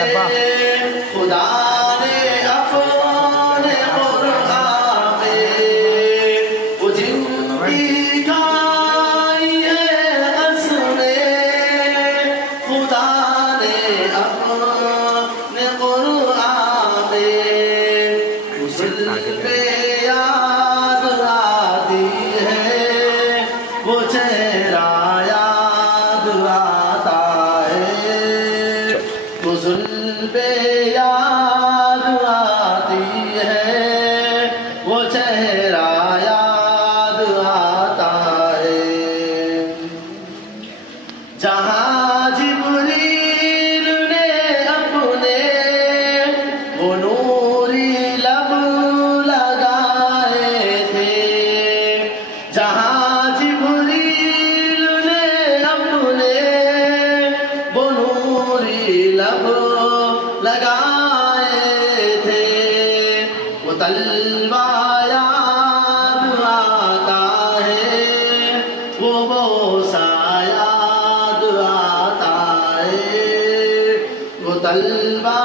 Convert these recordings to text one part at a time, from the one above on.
खुदा ने अपने कुरान में वो जिंदगी खाई है हंसने खुदा ने अपने कुरान में गुस्ल पे याद आती है वो चेहरा याद आता है गुस्ल पे याद आती है वो चेहरा याद आता है जहाँ जिब्रील ने अपने वो नूरी लब लगाए थे जहाँ जिब्रील ने अपने वो नूरी लब लगाए थे वो तलवा याद आता है वो बोसा याद आता है वो तलवा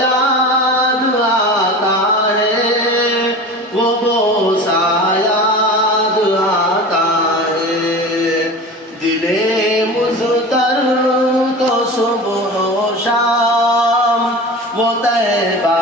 याद आता है वो बोसा याद आता है दिले मुज़्तर तो सुबह शाम वो तैबा